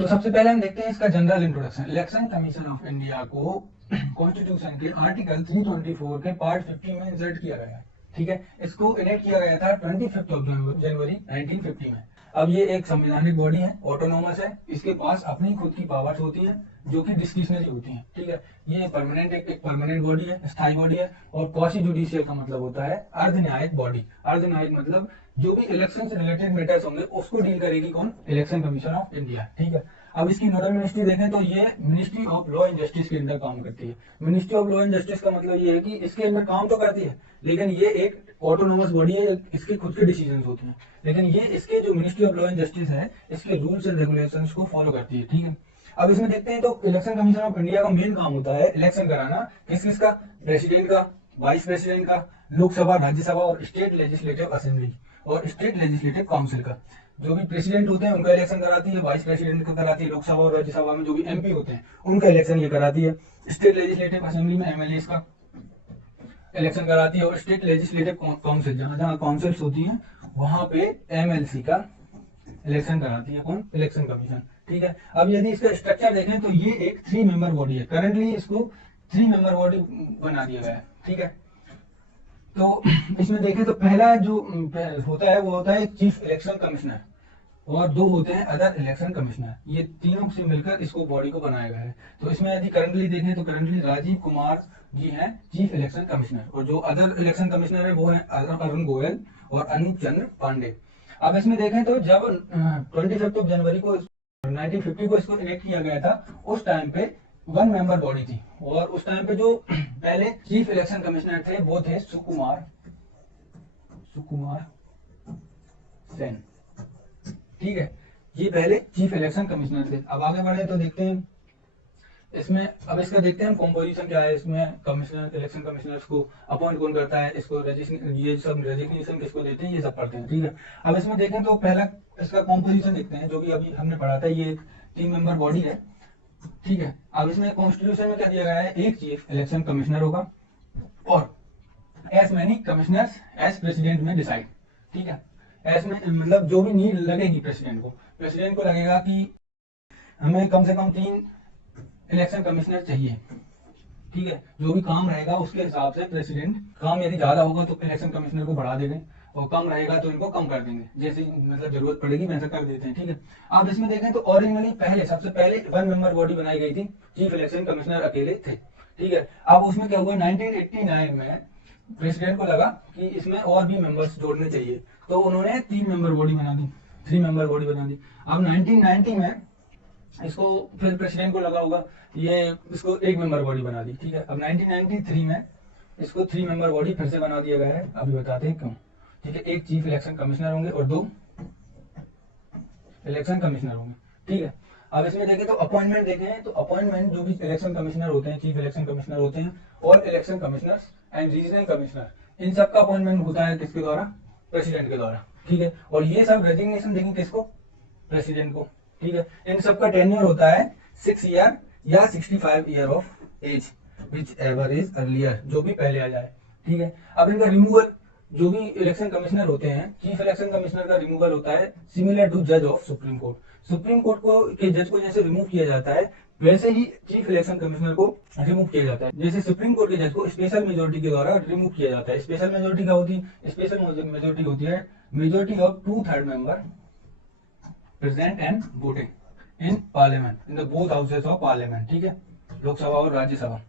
तो सबसे पहले हम देखते हैं इसका general introduction. Election commission of India को कॉन्स्टिट्यूशन के आर्टिकल 324 के पार्ट 50 में इंसर्ट किया गया है। ठीक है, इसको इनेक्ट किया गया था 25 जनवरी 1950 में। अब ये एक संवैधानिक बॉडी है, ऑटोनोमस है, इसके पास अपनी खुद की पावर्स होती है जो कि डिस्क्रिशनरी होती हैं। ठीक है, ये परमानेंट एक परमानेंट बॉडी है, स्थायी बॉडी है। और क्वासी जुडिशियल का मतलब होता है अर्ध न्यायिक बॉडी। अर्ध न्यायिक मतलब जो भी इलेक्शन से रिलेटेड मैटर्स होंगे उसको डील करेगी कौन? Election commission of India. ठीक है, अब इसकी नोडल मिनिस्ट्री देखें तो ये ministry of law and justice के अंदर काम करती है। Ministry of law and justice का मतलब ये है कि इसके अंदर काम तो करती है लेकिन ये एक ऑटोनोमस बॉडी है, इसके खुद के डिसीजन होते हैं, लेकिन ये इसके जो ministry of law and justice है इसके रूल्स एंड रेगुलेशंस को फॉलो करती है। ठीक है, अब इसमें देखते हैं तो इलेक्शन कमीशन ऑफ इंडिया का मेन काम होता है इलेक्शन कराना। किस किस का? प्रेसिडेंट का, वाइस प्रेसिडेंट का, लोकसभा, राज्यसभा और स्टेट लेजिस्लेटिव असेंबली और स्टेट लेजिस्लेटिव काउंसिल का। जो भी प्रेसिडेंट होते हैं उनका इलेक्शन कराती है, वाइस प्रेसिडेंट का कराती है, लोकसभा और राज्यसभा में जो भी एमपी होते हैं उनका इलेक्शन ये कराती है। स्टेट लेजिस्लेटिव असेंबली में एमएलए का इलेक्शन कराती है और स्टेट लेजिस्लेटिव काउंसिल जहां जहां काउंसिल्स होती हैं वहां पे एमएलसी का इलेक्शन कराती है कौन? Election commission. ठीक है, अब यदि इसका स्ट्रक्चर देखें तो ये एक 3 मेंबर बॉडी है। करंटली इसको 3 मेंबर बॉडी बना दिया गया है। ठीक है, तो इसमें देखें तो पहला जो होता है वो होता है चीफ इलेक्शन कमिश्नर और 2 होते हैं अदर इलेक्शन कमिश्नर। ये तीनों से मिलकर इसको बॉडी को बनाया गया है। तो इसमें यदि करंटली देखें तो करंटली राजीव कुमार जी हैं चीफ इलेक्शन कमिश्नर और जो अदर इलेक्शन कमिश्नर है वो है अरुण गोयल और अनूप चंद्र पांडे। अब इसमें देखें तो जब 25 जनवरी को 1950 को इसको इलेक्ट किया गया था उस टाइम पे 1 मेंबर बॉडी थी और उस टाइम पे जो पहले चीफ इलेक्शन कमिश्नर थे वो थे सुकुमार सेन। ठीक है, ये पहले चीफ इलेक्शन कमिश्नर थे। अब आगे बढ़े तो देखते हैं इसमें, अब इसका देखते हैं हम कॉम्पोजिशन क्या है। इसमें कमिश्नर, इलेक्शन कमिश्नर्स को अपॉइंट कौन करता है, इसको ये सब रेजिग्नेशन किसको देते हैं, ये सब पढ़ते हैं। ठीक है, अब इसमें देखें तो पहला इसका कॉम्पोजिशन देखते हैं जो कि अभी हमने पढ़ा था। ये 3 मेंबर बॉडी है। ठीक है, अब इसमें कॉन्स्टिट्यूशन में क्या दिया गया है? एक चीफ इलेक्शन कमिश्नर होगा और as many commissioners as president में डिसाइड। ठीक है, एज में मतलब जो भी नीड लगेगी प्रेसिडेंट को लगेगा कि हमें कम से कम 3 इलेक्शन कमिश्नर चाहिए। ठीक है, जो भी काम रहेगा उसके हिसाब से प्रेसिडेंट, काम यदि ज्यादा होगा तो इलेक्शन कमिश्नर को बढ़ा देंगे और कम रहेगा तो इनको कम कर देंगे, जैसे मतलब जरूरत पड़ेगी वैसा कर देते हैं। ठीक है, अब इसमें देखें तो ओरिजिनली सबसे पहले 1 मेंबर बॉडी बनाई गई थी, चीफ इलेक्शन कमिश्नर अकेले थे। ठीक है, अब उसमें क्या हुआ 1989 में प्रेसिडेंट को लगा कि इसमें और भी मेंबर्स जोड़ने चाहिए तो उन्होंने 3 मेंबर बॉडी बना दी, 3 मेंबर बॉडी बना दी। अब 1990 में इसको फिर प्रेसिडेंट को लगा होगा ये इसको 1 मेंबर बॉडी बना दी। ठीक है, अब 1993 में इसको 3 मेंबर बॉडी फिर से बना दिया गया है। अभी बताते हैं क्यों। ठीक है, एक चीफ इलेक्शन कमिश्नर होंगे और 2 इलेक्शन कमिश्नर होंगे। ठीक है, अब इसमें देखें तो अपॉइंटमेंट देखें तो अपॉइंटमेंट जो भी इलेक्शन कमिश्नर होते हैं, चीफ इलेक्शन कमिश्नर होते हैं और election commissioners and regional commissioner, इन सबका अपॉइंटमेंट होता है किसके द्वारा? प्रेसिडेंट के द्वारा। ठीक है, और ये सब रेजिग्नेशन देंगे किसको? प्रेसिडेंट को। ठीक है, इन सबका टेन्योर होता है 6 ईयर या 65 year of age which ever is earlier, जो भी पहले आ जाए। ठीक है, अब इनका रिमूवल, जो भी इलेक्शन कमिश्नर होते हैं, चीफ इलेक्शन कमिश्नर का रिमूवल होता है सिमिलर टू जज of supreme court. Supreme court को के जज को जैसे रिमूव किया जाता है वैसे ही चीफ इलेक्शन कमिश्नर को रिमूव किया जाता है। जैसे सुप्रीम कोर्ट के जज को स्पेशल मेजोरिटी के द्वारा रिमूव किया जाता है। स्पेशल मेजोरिटी क्या होती है? स्पेशल मेजोरिटी होती है majority of 2/3 member present and voting in parliament in the both houses of parliament. ठीक है, लोकसभा और राज्यसभा।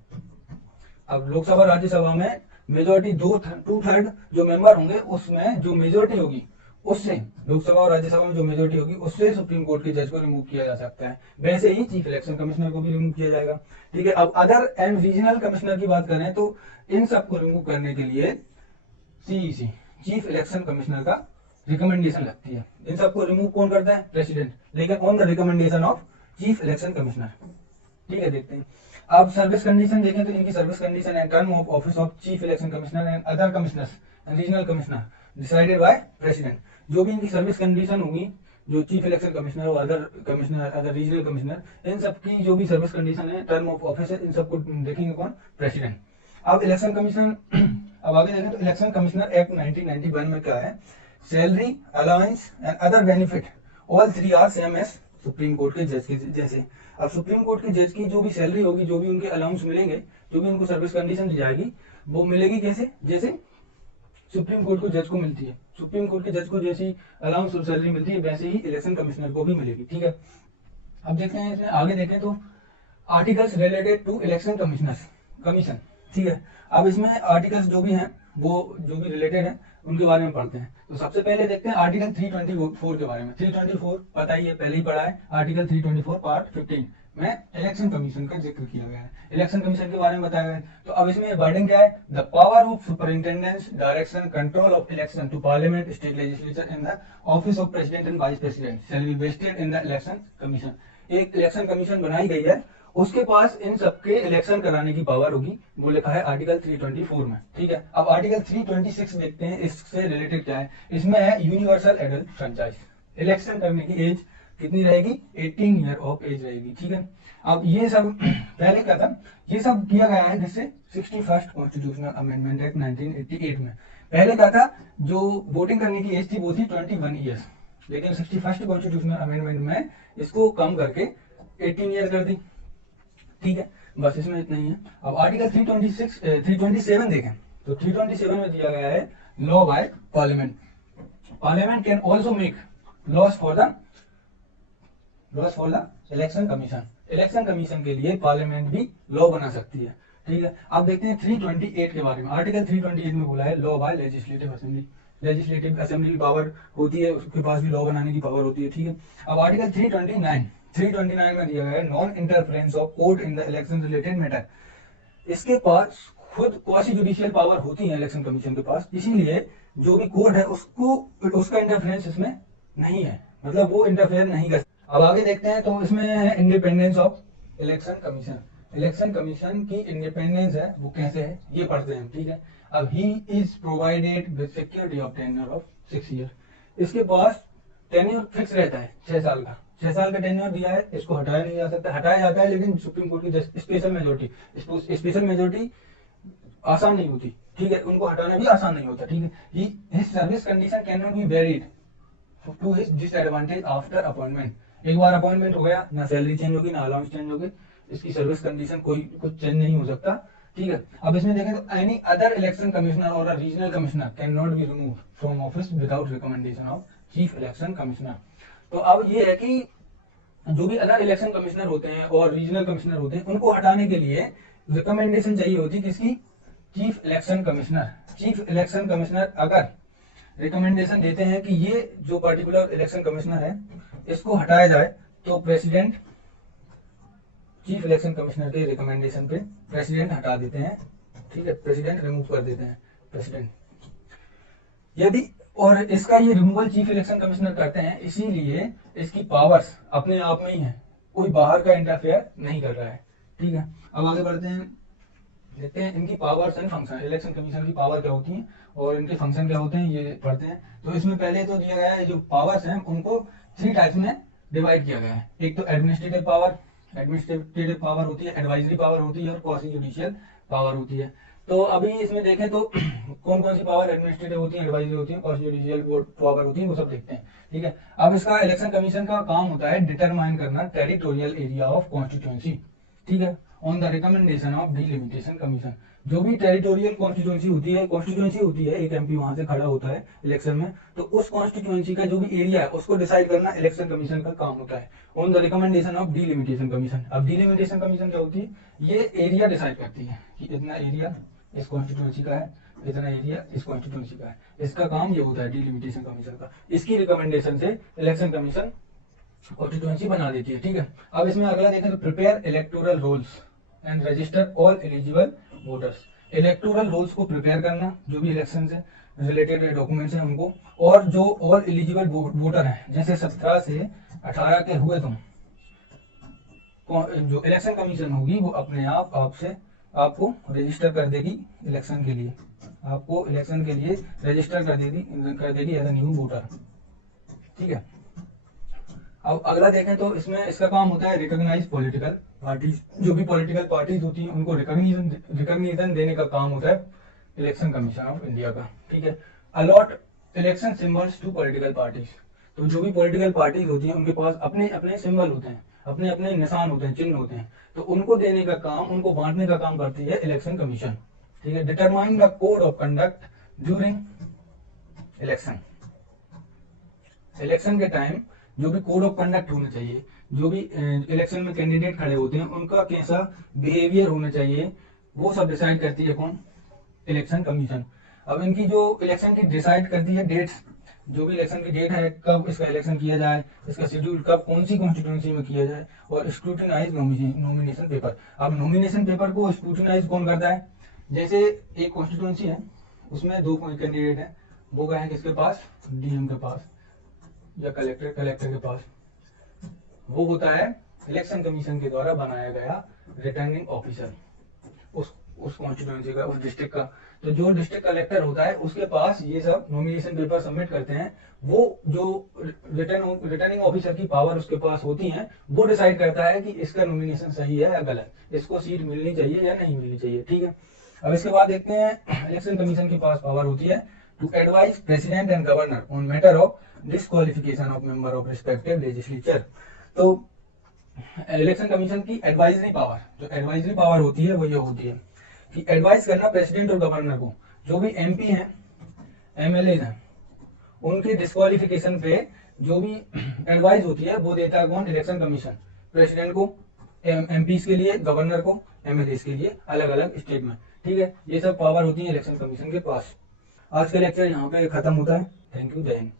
अब लोकसभा राज्यसभा में मेजोरिटी 2/3 जो मेंबर होंगे उसमें जो मेजोरिटी होगी उससे, लोकसभा और राज्यसभा में जो मेजोरिटी होगी उससे सुप्रीम कोर्ट के जज को रिमूव किया जा सकता है। वैसे ही चीफ इलेक्शन कमिश्नर को भी रिमूव किया जाएगा। ठीक है, अब अदर एंड रीजनल कमिश्नर की बात करें तो इन सबको रिमूव करने के लिए सीईसी चीफ इलेक्शन कमिश्नर का रिकमेंडेशन लगती है। इन सबको रिमूव कौन करता है? प्रेसिडेंट, लेकिन on the recommendation of chief election commissioner. ठीक है, देखते हैं अब सर्विस कंडीशन देखें तो इनकी service condition and term of office of chief election commissioner and other commissioners and regional commissioner decided by president. जो भी इनकी सर्विस कंडीशन होगी, जो चीफ इलेक्शन कमिश्नर और other commissioner, other regional commissioner, इन सबकी जो भी सर्विस कंडीशन है, टर्म ऑफ ऑफिस है, इन सबको देखेंगे कौन? प्रेसिडेंट। अब इलेक्शन कमीशन अब आगे देखें तो इलेक्शन कमिश्नर एक्ट 1991 में क्या है? Salary, allowance and other benefit all 3 are same as supreme court के जज के जैसे। अब सुप्रीम कोर्ट के जज की जो भी सैलरी होगी, जो भी उनके अलाउंस मिलेंगे, जो भी उनको सर्विस कंडीशन दी जाएगी, वो मिलेगी कैसे, जैसे सुप्रीम कोर्ट को जज को मिलती है, सुप्रीम कोर्ट के जज को जैसी अलाउंस और सैलरी मिलती है, वैसे ही इलेक्शन कमिश्नर को भी मिलेगी। ठीक है, अब देखते हैं इसमें आगे देखें तो articles related to election commission. ठीक है, अब इसमें आर्टिकल्स जो भी हैं, वो जो भी रिलेटेड है उनके बारे में पढ़ते हैं। तो सबसे पहले देखते हैं आर्टिकल 324 के बारे में। 324 पता ही है, पहले ही पढ़ा है। आर्टिकल 324 पार्ट 15 में इलेक्शन कमीशन का जिक्र किया गया है, इलेक्शन कमीशन के बारे में बताया गया है। तो अब इसमें वर्डिंग क्या है, the power of superintendence, direction, control of election to parliament, state legislature in the office of president and vice president shall be vested in the election commission. एक इलेक्शन कमीशन बनाई गई है, उसके पास इन सबके इलेक्शन कराने की पावर होगी, वो लिखा है आर्टिकल 324 में। ठीक है, अब आर्टिकल 326 देखते हैं, इससे रिलेटेड क्या है। इसमें है यूनिवर्सल एडल्ट फ्रेंचाइज, इलेक्शन करने की एज कितनी रहेगी, 18 ईयर ऑफ एज रहेगी। ठीक है, अब ये सब पहले क्या था, ये सब किया गया है जिससे 61st कॉन्स्टिट्यूशनल अमेंडमेंट एक्ट 1988 में। पहले क्या था, जो वोटिंग करने की एज थी वो थी 21 ईयर्स, लेकिन 61st कॉन्स्टिट्यूशनल अमेंडमेंट में इसको कम करके 18 ईयर कर दी। ठीक है, बस इसमें इतना ही है। अब आर्टिकल 327 देखें तो 327 में दिया गया है law by parliament. Parliament can also make loss for the election commission. Election commission के लिए पार्लियामेंट भी लॉ बना सकती है। ठीक है, अब देखते हैं 328 के बारे में। आर्टिकल 328 में बोला है law by legislative assembly. Legislative assembly की पावर होती है, उसके पास भी लॉ बनाने की पावर होती है। ठीक है, अब आर्टिकल 329 में दिया गया है non interference of court in the election related matter. इसके पास खुद क्वासी जुडिशियल पावर होती है इलेक्शन कमीशन के पास, इसीलिए जो भी कोर्ट है उसका इंटरफेरेंस इसमें नहीं है, मतलब वो इंटरफेयर नहीं कर। अब आगे देखते हैं तो इसमें है independence of election commission. Election commission की इंडिपेंडेंस है वो कैसे है, ये पढ़ते हैं। ठीक है, अब he is provided with security of tenure of 6 year. इसके पास टेन्योर फिक्स रहता है 6 साल का, 6 साल का टेन्योर दिया है, इसको हटाया नहीं जा सकता। हटाया जाता है लेकिन सुप्रीम कोर्ट की स्पेशल मेजोरिटी आसान नहीं होती। ठीक है, उनको हटाना भी आसान नहीं होता। ठीक है, his service condition can not be varied to his disadvantage after appointment. एक बार अपॉइंटमेंट हो गया, ना सैलरी चेंज होगी ना अलाउंस चेंज होगी, इसकी सर्विस कंडीशन कुछ चेंज नहीं हो सकता। ठीक है, अब इसमें देखें तो एनी अदर इलेक्शन कमिश्नर और regional commissioner can not be remove from office without recommendation of chief election commissioner. तो अब ये है कि जो भी अदर इलेक्शन कमिश्नर होते हैं और रीजनल कमिश्नर होते हैं, उनको हटाने के लिए रिकमेंडेशन चाहिए होती है किसकी, chief election commissioner. Chief election commissioner अगर रिकमेंडेशन देते हैं कि ये जो पर्टिकुलर इलेक्शन कमिश्नर है इसको हटाया जाए, तो प्रेसिडेंट चीफ इलेक्शन कमिश्नर के रिकमेंडेशन पे प्रेसिडेंट हटा देते हैं। ठीक है, प्रेसिडेंट रिमूव कर देते हैं प्रेसिडेंट। यदि और इसका ये रिमूवल चीफ इलेक्शन कमिश्नर करते हैं, इसीलिए इसकी पावर्स अपने आप में ही है, कोई बाहर का इंटरफेयर नहीं कर रहा है। ठीक है, अब आगे बढ़ते हैं, देखते हैं इनकी powers and function. Election commission की पावर क्या होती है और इनके फंक्शन क्या होते हैं, ये पढ़ते हैं। तो इसमें पहले तो दिया गया है जो पावर्स हैं उनको 3 टाइप्स में डिवाइड किया गया है। एक तो एडमिनिस्ट्रेटिव पावर होती है, एडवाइजरी पावर होती है और क्वासी जुडिशियल पावर होती है। तो अभी इसमें देखें तो कौन कौन सी पावर एडमिनिस्ट्रेटिव होती है, एडवाइजरी होती है, क्वासी जुडिशियल पावर होती है, वो सब देखते हैं। ठीक है, अब इसका इलेक्शन कमीशन का काम होता है डिटरमाइन करना टेरिटोरियल एरिया ऑफ कॉन्स्टिट्यूएंसी। ठीक है, on the recommendation of delimitation commission. जो भी टेरिटोरियल कॉन्स्टिट्यूएंसी होती है, एक एमपी वहां से खड़ा होता है इलेक्शन में, तो उस कॉन्स्टिट्यूएंसी का जो भी एरिया है उसको डिसाइड करना इलेक्शन कमीशन का काम होता है, on the recommendation of delimitation commission. अब डिलिमिटेशन कमीशन क्या होती है, ये एरिया डिसाइड करती है कि इतना एरिया इस कॉन्स्टिट्यूएंसी का है, इतना एरिया इस कॉन्स्टिट्यूएंसी का है। इसका काम ये होता है डिलिमिटेशन कमीशन का। इसकी रिकमेंडेशन से इलेक्शन कमीशन कॉन्स्टिट्यूएंसी बना देती है। ठीक है, अब इसमें अगला देखें तो prepare electoral rolls and register all eligible voters. Electoral rolls को प्रिपेयर करना, जो भी इलेक्शन से रिलेटेड डॉक्यूमेंट्स हैं उनको, और जो ऑल एलिजिबल वोटर हैं, जैसे 17 से 18 के हुए तुम, जो इलेक्शन कमीशन होगी वो अपने आप आपको रजिस्टर कर देगी इलेक्शन के लिए, आपको इलेक्शन के लिए रजिस्टर कर देगी एज ए न्यू वोटर। ठीक है, अब अगला देखें तो इसमें इसका काम होता है रिकॉग्नाइज पॉलिटिकल पार्टीज। जो भी पॉलिटिकल पार्टीज होती हैं उनको रिकॉग्निशन देने का काम होता है इलेक्शन कमीशन ऑफ इंडिया का। ठीक है, allot election symbols to political parties. तो जो भी पॉलिटिकल पार्टीज होती हैं उनके पास अपने अपने सिंबल होते हैं, अपने अपने निशान होते हैं, चिन्ह होते हैं, तो उनको देने का काम, उनको बांटने का काम करती है इलेक्शन कमीशन। ठीक है, determine the code of conduct during election. Election के टाइम जो भी कोड ऑफ कंडक्ट होना चाहिए, जो भी इलेक्शन में कैंडिडेट खड़े होते हैं उनका कैसा बिहेवियर होना चाहिए, वो सब डिसाइड करती है कौन? Election commission. अब इनकी जो इलेक्शन की डिसाइड करती है डेट्स, जो भी इलेक्शन की डेट है, कब इसका इलेक्शन किया जाए, इसका शेड्यूल कब कौन सी कॉन्स्टिट्यूंसी में किया जाए, और स्क्रूटिनाइज नॉमिनेशन पेपर। अब नॉमिनेशन पेपर को स्क्रूटिनाइज कौन करता है? जैसे एक कॉन्स्टिट्यूंसी है, उसमें 2 कैंडिडेट है, वो गए हैं किसके पास? डीएम के पास या कलेक्टर के पास। वो होता है इलेक्शन कमीशन के द्वारा बनाया गया रिटर्निंग ऑफिसर उस कॉन्स्टिट्यूंसी का, उस डिस्ट्रिक्ट का। तो जो डिस्ट्रिक्ट कलेक्टर होता है उसके पास ये सब नॉमिनेशन पेपर सबमिट करते हैं। वो जो रिटर्निंग ऑफिसर की पावर उसके पास होती है, वो डिसाइड करता है कि इसका नॉमिनेशन सही है या गलत, इसको सीट मिलनी चाहिए या नहीं मिलनी चाहिए। ठीक है, अब इसके बाद देखते हैं इलेक्शन कमीशन के पास पावर होती है to advise president and governor on matter of disqualification of member of respective legislature. तो इलेक्शन कमीशन की एडवाइजरी पावर, जो एडवाइजरी पावर होती है वो ये होती है कि एडवाइस करना प्रेसिडेंट और गवर्नर को, जो भी एमपी हैं, एमएलए हैं, उनके डिस्क्वालिफिकेशन पे जो भी एडवाइस होती है वो देता है कौन? Election commission. प्रेसिडेंट को, एमपी के लिए, गवर्नर को, एमएलए के लिए, अलग अलग स्टेट में। ठीक है, ये सब पावर होती है इलेक्शन कमीशन के पास। आज का लेक्चर यहाँ पे खत्म होता है। थैंक यू, जय हिंद।